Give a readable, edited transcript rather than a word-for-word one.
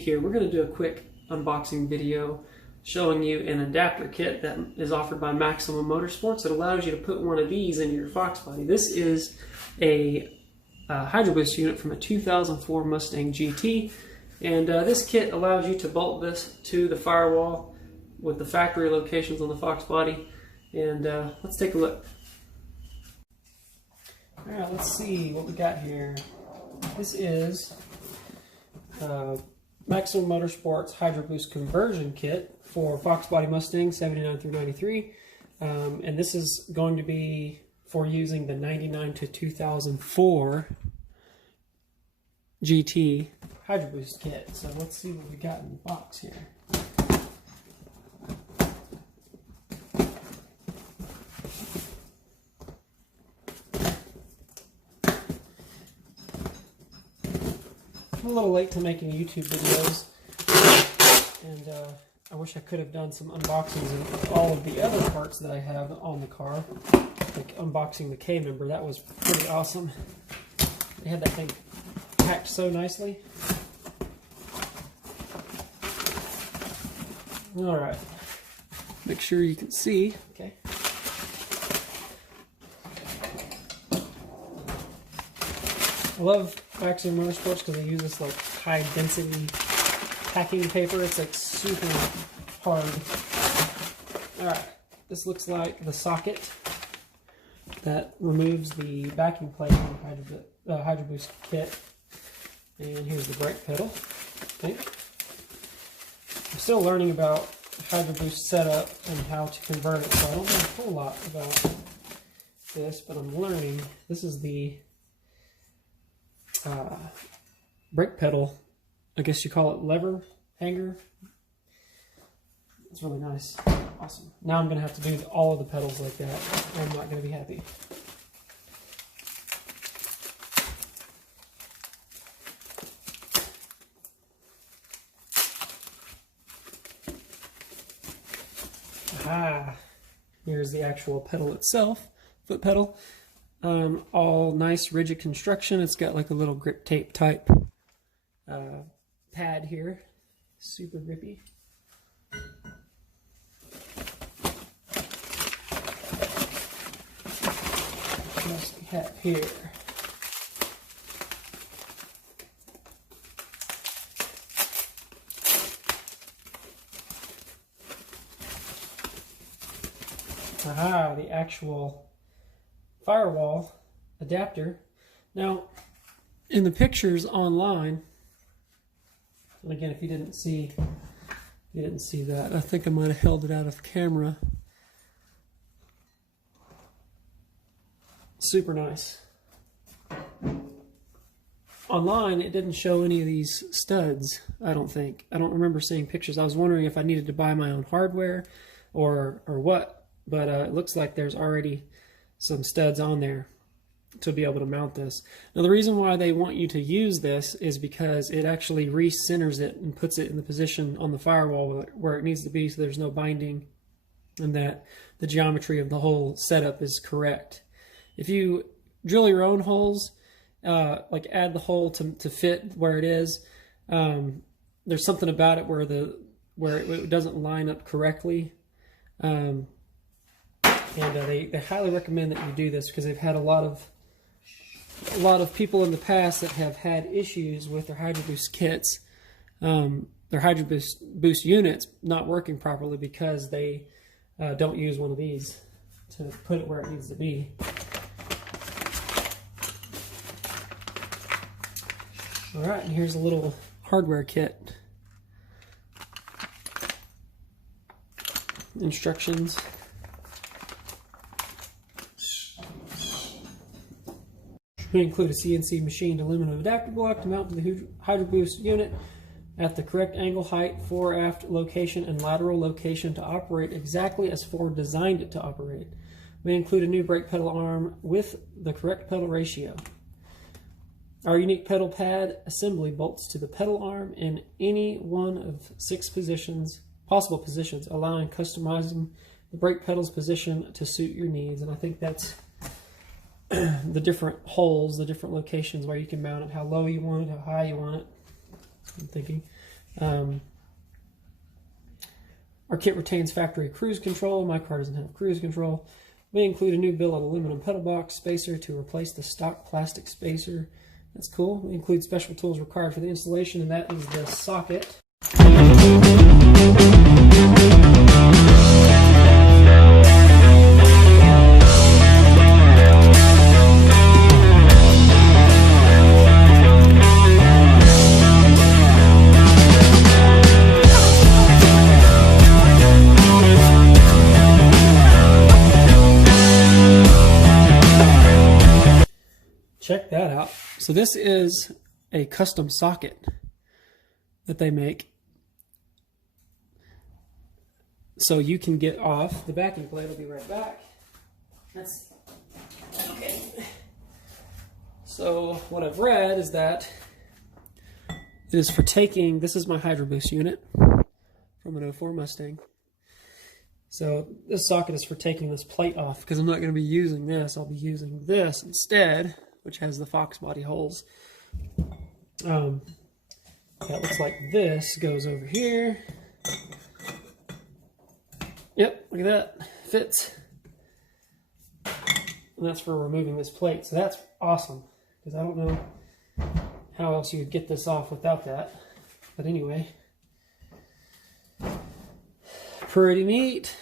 here, we're going to do a quick unboxing video showing you an adapter kit that is offered by Maximum Motorsports that allows you to put one of these in your Foxbody. This is a hydroboost unit from a 2004 Mustang GT, and this kit allows you to bolt this to the firewall with the factory locations on the Foxbody. And let's take a look. Alright, let's see what we got here. This is Maximum Motorsports hydroboost conversion kit for Foxbody Mustang 79 through 93, and this is going to be for using the 99 to 2004 GT hydroboost kit. So let's see what we got in the box here. I'm a little late to making YouTube videos, and I wish I could have done some unboxings of all of the other parts that I have on the car, like unboxing the K member. That was pretty awesome. They had that thing packed so nicely. Alright, make sure you can see. Okay. I love Maximum Motorsports because they use this like high density packing paper. It's like super hard. Alright, this looks like the socket that removes the backing plate on the hydroboost kit. And here's the brake pedal, I think. I'm still learning about hydroboost setup and how to convert it, so I don't know a whole lot about this, but I'm learning. This is the brake pedal, I guess you call it lever hanger. It's really nice. Awesome. Now I'm going to have to do all of the pedals like that. I'm not going to be happy. Aha! Here's the actual pedal itself, foot pedal. All nice rigid construction. It's got like a little grip tape type pad here, super grippy. What else do we have here? Aha, the actual firewall adapter. Now, in the pictures online, and again, if you didn't see that, I think I might have held it out of camera. Super nice. Online, it didn't show any of these studs, I don't think. I don't remember seeing pictures. I was wondering if I needed to buy my own hardware or what, but it looks like there's already some studs on there to be able to mount this. Now the reason why they want you to use this is because it actually recenters it and puts it in the position on the firewall where it needs to be, so there's no binding, and that the geometry of the whole setup is correct. If you drill your own holes, like add the hole to fit where it is, there's something about it where it doesn't line up correctly. And they highly recommend that you do this because they've had a lot of people in the past that have had issues with their hydroboost kits, their hydroboost units not working properly because they don't use one of these to put it where it needs to be. All right, and here's a little hardware kit. Instructions. We include a CNC machined aluminum adapter block to mount to the hydroboost unit at the correct angle, height, fore, aft location, and lateral location to operate exactly as Ford designed it to operate. We include a new brake pedal arm with the correct pedal ratio. Our unique pedal pad assembly bolts to the pedal arm in any one of 6 possible positions, allowing customizing the brake pedal's position to suit your needs. And I think that's the different holes, the different locations where you can mount it, how low you want it, how high you want it. I'm thinking Our kit retains factory cruise control. My car doesn't have cruise control. We include a new billet aluminum pedal box spacer to replace the stock plastic spacer. That's cool. We include special tools required for the installation, and that is the socket. Check that out. So this is a custom socket that they make. So you can get off the backing plate. I'll be right back. That's okay. So what I've read is that it is for taking, this is my hydroboost unit from an 04 Mustang. So this socket is for taking this plate off because I'm not going to be using this. I'll be using this instead, which has the Foxbody holes. That looks like this goes over here. Yep, look at that. Fits. And that's for removing this plate. So that's awesome, because I don't know how else you would get this off without that. But anyway, pretty neat.